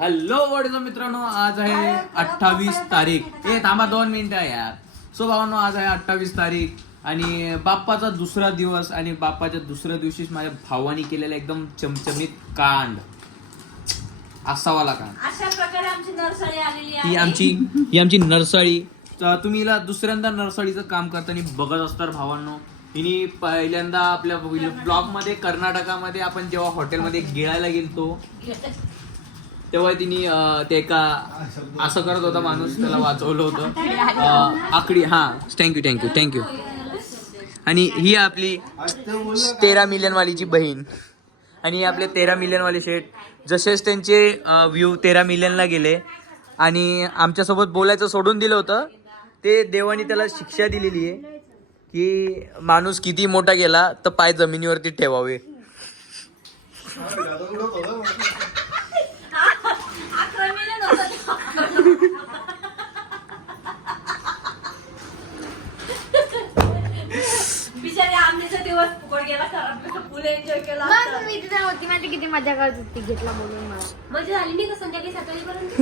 Hello वडील मित्रांनो, आज आहे 28 तारीख. थांबा 2 मिनिटं यार. सो भावांनो, आज आहे 28 तारीख आणि बाप्पाचा दुसरा दिवस. आणि बाप्पाच्या दुसऱ्या दिवशीच माझ्या भावानी केलेला एकदम चमचमीत कांड, असावाला कांड. अशा प्रकारे आमची नर्सरी आलेली आहे. ही आमची नर्सरी. तुम्ही हिला दुसऱ्यांदा नर्सरीचं काम करताना बघत असणार भावांनो. हिने पहिल्यांदा आपल्या ब्लॉग मध्ये कर्नाटकामध्ये आपण जेव्हा हॉटेलमध्ये गिळायला गेलतो तेव्हा तिने ते का असं करत होता माणूस, त्याला वाचवलं होतं. आकडी. हा, थँक्यू. आणि ही आपली 13 मिलियन वालीची बहीण. आणि आपले 13 मिलियन वाले शेठ. जसेच त्यांचे व्ह्यू 13 मिलियनला गेले आणि आमच्यासोबत बोलायचं सोडून दिलं होतं, ते देवानी त्याला शिक्षा दिलेली आहे की माणूस किती मोठा गेला तर पाय जमिनीवरती ठेवावे. बिचारे आमचा दिवस फुकट गेला. खराब फुल एन्जॉय केला. मी तिथे होती, माझी किती मजा करत होती. घेतला बोलून मला मजा झाली नाही का संध्याकाळी सकाळी पर्यंत.